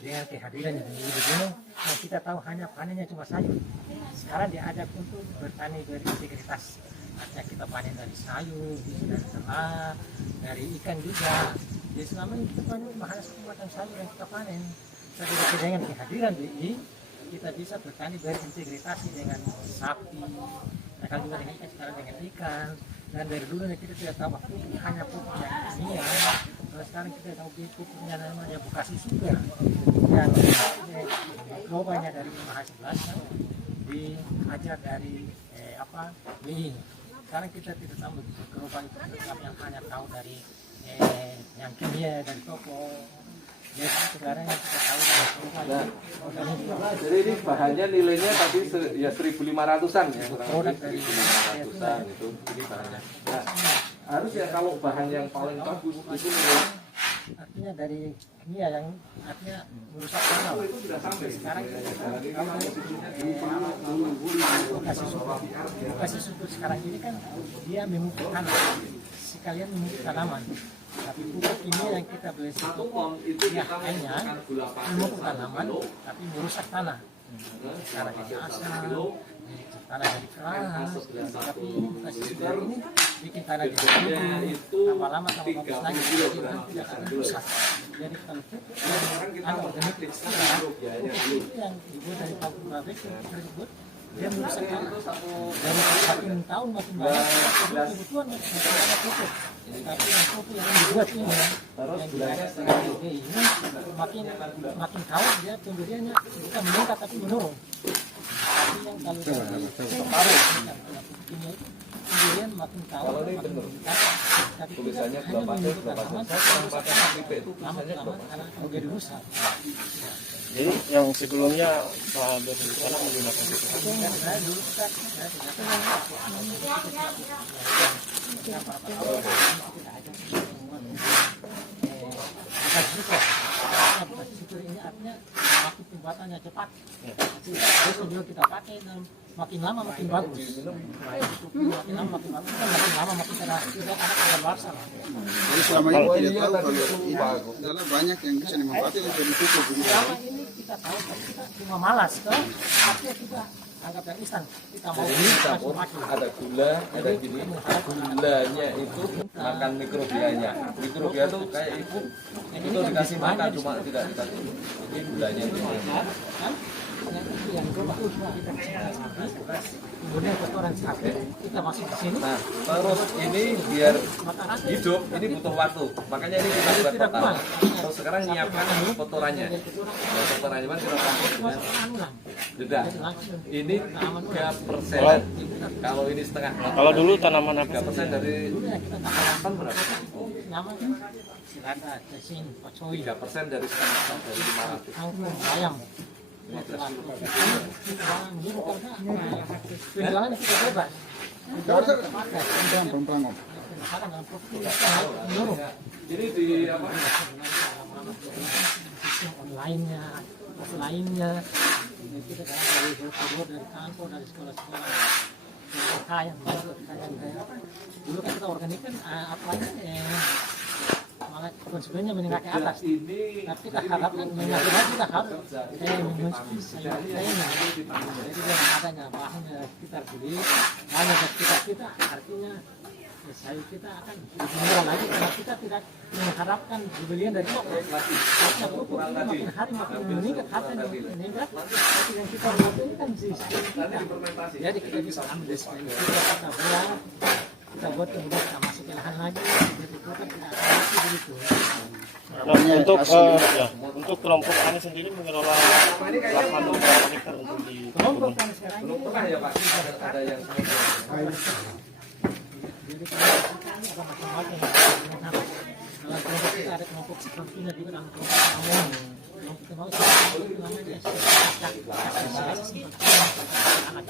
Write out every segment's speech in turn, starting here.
dengan kehadirannya di gunung, yang kita tahu hanya panennya cuma sayur. Sekarang diajak untuk bertani berintegritas. Artinya kita panen dari sayur, dari telur, dari ikan juga. Jadi selama ini kita panen macam sayur yang kita panen. Tapi dengan kehadiran BI, kita bisa bertani berintegrasi dengan sapi, mereka juga dengan ikan, sekarang dengan ikan. Dan dari dulu kita tidak tahu pupuk, hanya pupuk yang kimia. Kalau sekarang kita tahu pupuknya namanya Bekasi Sugar, yang mikrobanya dari Mahasiswa diajar dari BI. Sekarang kita tidak tahu mikroba itu, yang hanya tahu dari yang kimia dari toko. Jadi sekarang yang kita tahu dari jadi ini bahannya nilainya tadi ya 1.500-an ya, produk dari 1.500-an itu ini bahannya. Nah, harus ya kalau bahan yang paling bagus itu nilai artinya dari kimia yang artinya merusak tanah. Sekarang Bekasi subur sekarang ini kan dia memupuk tanah, sekalian memupuk tanaman. Tapi pupuk kimia yang kita beli itu ya hanya memupuk tanaman, tapi merusak tanah. Sekarang dari asam, tanah dari keras, tapi Bekasi Sugar ini bikin tanah jadi subur, lama-lama tambah bagus lagi, jadi tidak akan rusak. Jadi kalau pupuk yang organik itu yang dibuat dari pabrik tersebut, dia merusak tanah. Dari makin tahun makin banyak kebutuhan makin banyak pupuk. Tapi yang pupuk yang dibuat ini yang dihasilkan ini makin tahun dia tumbuhannya bukan meningkat tapi menurun. Tapi yang kalau dari separuh pupuk ini kemudian makin tahun makin meningkat. Tapi tulisannya hanya menunjukkan tanaman lama-lama karena akan menjadi rusak. Jadi yang sebelumnya Pak Bersana menggunakan itu. Ini artinya makin pembuatannya cepat. Terus juga kita pakai dan makin lama makin bagus. Makin lama makin bagus, makin lama makin tidak ada luarsa. Jadi selama ini tidak tahu kalau ini adalah banyak yang bisa dimanfaatkan dari pupuk. Selama ini kita tahu kita cuma malas kan, artinya kita anggap yang instan. Kita mau ada gula, ada gini. Gulanya itu makan mikrobianya. Mikrobia itu kayak itu dikasih makan cuma tidak dikasih. Ini gulanya itu. kan yang coba kita kemudian kotoran sapi kita masuk ke sini. Nah, terus ini biar hidup ini butuh waktu. Makanya ini kita buat pertama. Terus sekarang nyiapkan kotorannya. Kotorannya kan kita campur dengan dedak. Ini 3%. Kalau ini setengah. Kalau dulu tanaman apa? 3% dari Kan berapa? Nyaman kan? Silada, cacing, pacoi, 3% dari setengah ton dari 500. angklung, ayam. Penjualan kita bebas. Perang. Jadi di apa? Sistem online-nya, offline-nya. Kita dari kantor, dari sekolah-sekolah. Kaya, dulu kan kita organik kan malah konsumennya menengah ke atas. Tapi kita harapkan menengah ke atas kita harus menyusun sayurnya. Jadi dengan adanya bahannya kita beli, hanya kita artinya sayur kita akan lebih murah lagi karena kita tidak mengharapkan pembelian dari toko. Karena pupuk ini makin hari makin meningkat, harganya meningkat. Tapi yang kita buat ini kan sistem kita. Jadi kita bisa ambil kita buat, kita buat kemudian kita masuk ke lahan lagi. Jadi kita tidak akan mati begitu. Nah, untuk kelompok tani sendiri mengelola lahan berapa hektar untuk di kelompok tani sekarang ini ya Pak, ada yang jadi kita ada macam-macam. Dalam kelompok kita ada kelompok seperti ini juga dalam kelompok namun kelompok kita mau itu namanya anak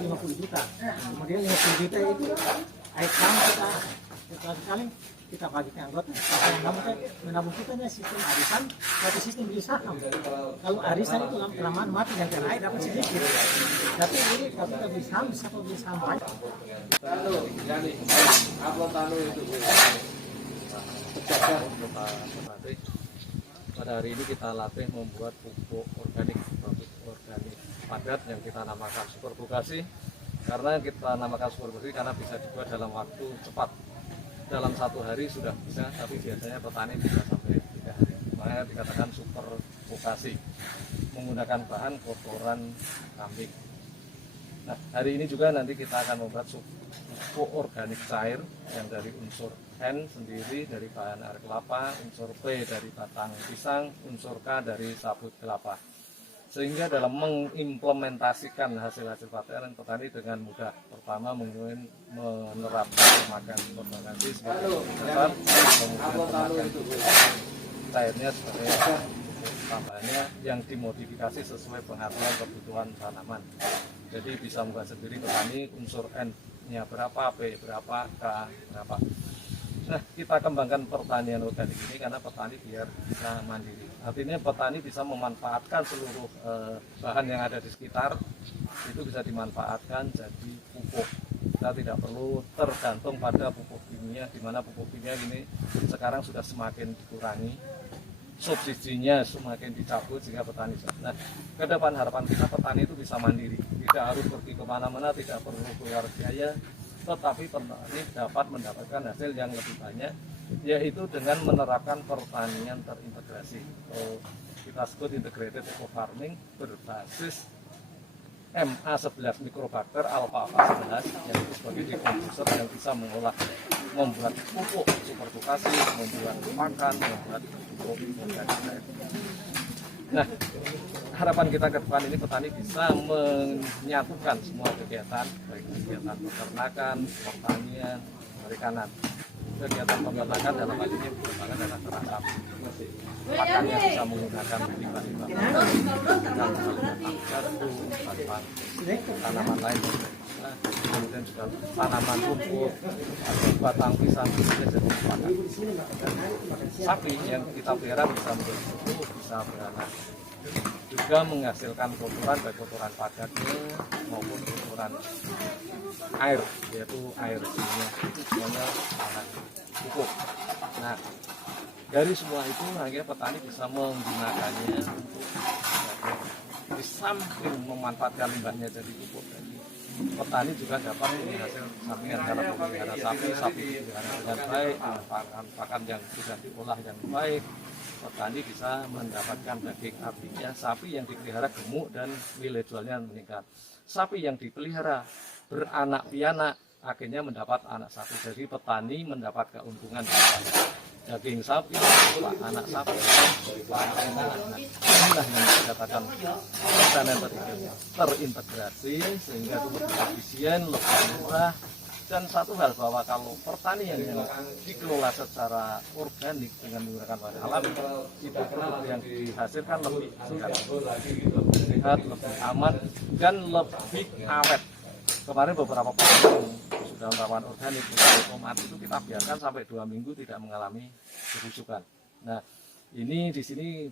50 juta. Kemudian 50 juta itu air tanah kita setelah sekali kita bagi ke anggota. Namun menabung kita sistem arisan atau sistem beli saham. Kalau arisan itu lama-lama mati dan kena air dapat sedikit. Tapi ini kalau kita beli saham, siapa beli saham banyak. Tanu, yani upload tanu itu. pada hari ini kita latih membuat pupuk organik padat yang kita namakan Super Bokasi. Karena kita namakan Super Bokasi karena bisa dibuat dalam waktu cepat. Dalam 1 hari sudah bisa, tapi biasanya petani bisa sampai 3 hari. Makanya dikatakan Super Bokasi, menggunakan bahan kotoran kambing. Nah, hari ini juga nanti kita akan membuat pupuk organik cair yang dari unsur N sendiri dari bahan air kelapa, unsur P dari batang pisang, unsur K dari sabut kelapa. Sehingga dalam mengimplementasikan hasil-hasil panen petani dengan mudah. Pertama menerapkan pemakaian Bokasi sebagai dasar, kemudian pemakaian cairnya sebagai tambahannya yang dimodifikasi sesuai pengaturan kebutuhan tanaman. Jadi bisa membuat sendiri petani unsur N-nya berapa, P berapa, K berapa. Nah, kita kembangkan pertanian organik ini karena petani biar bisa mandiri. Artinya petani bisa memanfaatkan seluruh bahan yang ada di sekitar, itu bisa dimanfaatkan jadi pupuk. Kita tidak perlu tergantung pada pupuk kimia, di mana pupuk kimia ini sekarang sudah semakin dikurangi, subsidinya semakin dicabut sehingga petani. Nah, ke depan harapan kita petani itu bisa mandiri, tidak harus pergi kemana-mana, tidak perlu keluar biaya, tetapi petani dapat mendapatkan hasil yang lebih banyak, yaitu dengan menerapkan pertanian terintegrasi. Kita sebut integrated eco farming berbasis MA11 mikrobakter alfalfa 11 yaitu sebagai decomposer yang bisa membuat pupuk Super Bokasi, membuat pakan, membuat pupuk organik. Nah, harapan kita ke depan ini petani bisa menyatukan semua kegiatan, baik kegiatan peternakan, pertanian, perikanan. Kegiatan peternakan dalam hal ini merupakan adalah ternak sapi. Pakannya bisa menggunakan limbah-limbah tanaman lain. Nah, kemudian juga tanaman rumput atau batang pisang bisa jadi pakan. Sapi yang kita pelihara bisa menjadi susu, bisa beranak. Juga menghasilkan kotoran, baik kotoran padatnya maupun kotoran air, yaitu air sininya, itu semuanya sangat pupuk. Nah, dari semua itu akhirnya petani bisa menggunakannya untuk di samping memanfaatkan limbahnya jadi pupuk. Jadi petani juga dapat menghasil sampingan karena memelihara sapi dipelihara dengan baik, pakan yang sudah diolah yang baik. Petani bisa mendapatkan daging, artinya sapi yang dipelihara gemuk dan nilai jualnya meningkat. Sapi yang dipelihara beranak pianak akhirnya mendapat anak sapi. Jadi petani mendapat keuntungan daging sapi, anak sapi, inilah yang dikatakan pertanian terintegrasi sehingga itu lebih efisien, lebih murah. Dan satu hal bahwa kalau pertanian yang dikelola secara organik dengan menggunakan bahan alami, itu produk yang dihasilkan lebih sehat, lebih aman, dan lebih awet. Kemarin beberapa produk sudah melakukan organik, tomat itu kita biarkan sampai 2 minggu tidak mengalami kerusakan. Nah, ini di sini